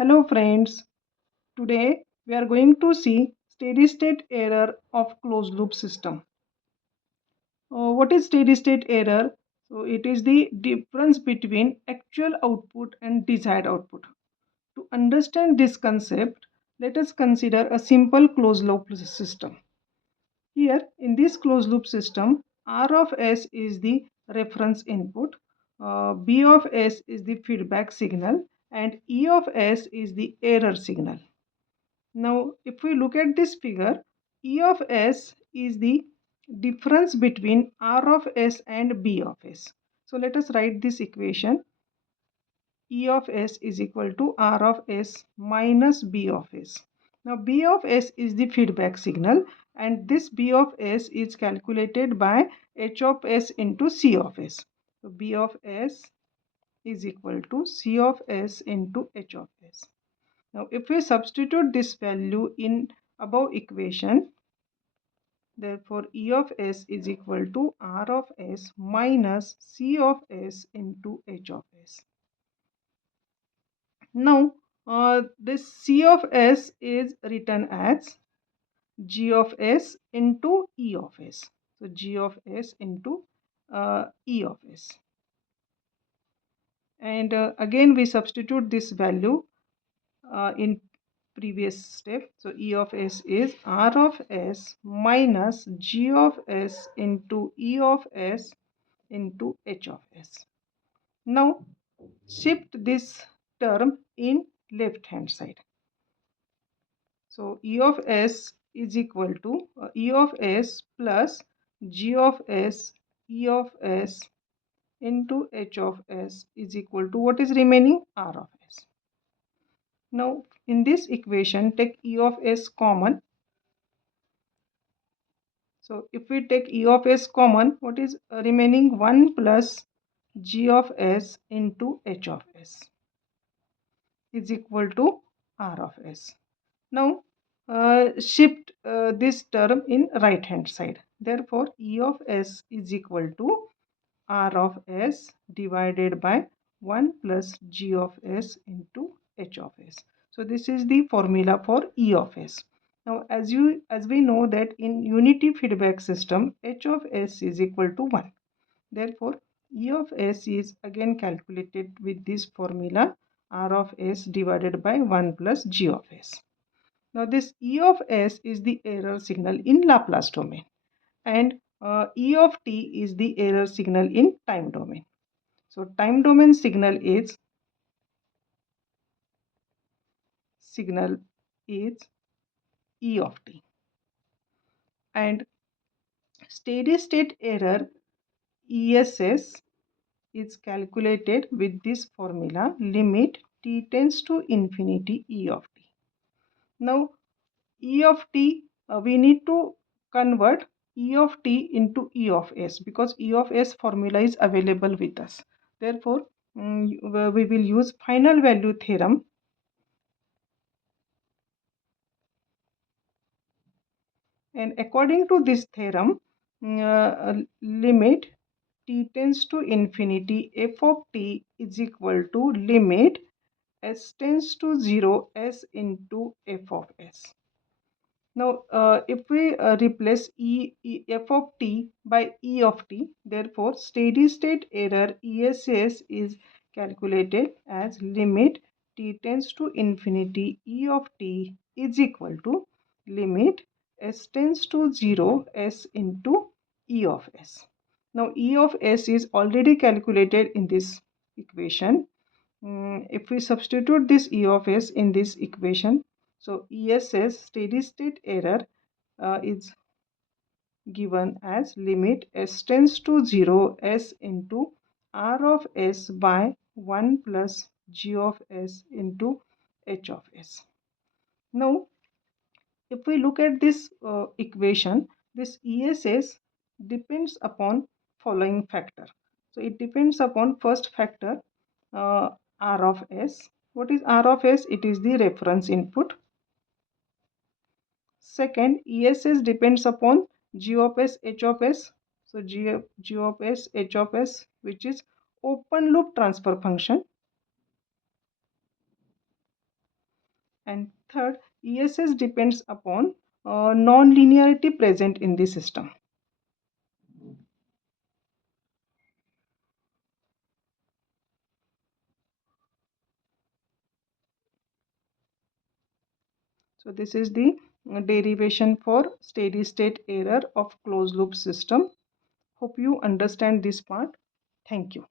Hello friends, today we are going to see steady state error of closed loop system. What is steady state error? So it is the difference between actual output and desired output. To understand this concept, let us consider a simple closed loop system. Here in this closed loop system, R of S is the reference input, B of S is the feedback signal, and E of S is the error signal. Now, if we look at this figure, E of S is the difference between R of S and B of S. So let us write this equation. E of S is equal to R of S minus B of S. Now B of S is the feedback signal and this B of S is calculated by H of S into C of S. So B of S is equal to C of S into H of S. Now, if we substitute this value in above equation, therefore E of S is equal to R of S minus C of S into H of S. Now, this C of S is written as G of S into E of S. So, G of S into E of S. And again, we substitute this value in previous step. So E of S is R of S minus G of S into E of S into H of S. Now shift this term in left hand side. So E of S is equal to E of S plus G of S E of S into H of S is equal to what is remaining? R of S. Now in this equation take E of S common. So if we take E of S common, what is remaining? 1 plus G of S into H of S is equal to R of S. Now shift this term in right hand side. Therefore E of S is equal to R of S divided by 1 plus G of S into H of S. So this is the formula for E of S. Now as we know that in unity feedback system H of S is equal to 1. Therefore E of S is again calculated with this formula R of S divided by 1 plus G of S. Now this E of S is the error signal in Laplace domain and E of t is the error signal in time domain. So time domain signal is E of t and steady state error ESS is calculated with this formula limit t tends to infinity E of t. Now E of t we need to convert E of t into E of S because E of S formula is available with us. Therefore, we will use final value theorem, and according to this theorem, limit t tends to infinity f of t is equal to limit s tends to 0 s into f of s. Now, if we replace f of t by E of t, therefore steady state error ESS is calculated as limit t tends to infinity E of t is equal to limit s tends to 0 s into E of s. Now, E of s is already calculated in this equation. If we substitute this E of S in this equation, so ESS steady state error is given as limit s tends to 0 s into R of S by 1 plus G of S into H of S. Now, if we look at this equation, this ESS depends upon following factor. So it depends upon first factor uh, R of S. What is R of S? It is the reference input. Second, ESS depends upon G of S, H of S. So G of S, H of S, which is open loop transfer function. And third, ESS depends upon non-linearity present in the system. So this is the derivation for steady state error of closed loop system. Hope you understand this part. Thank you.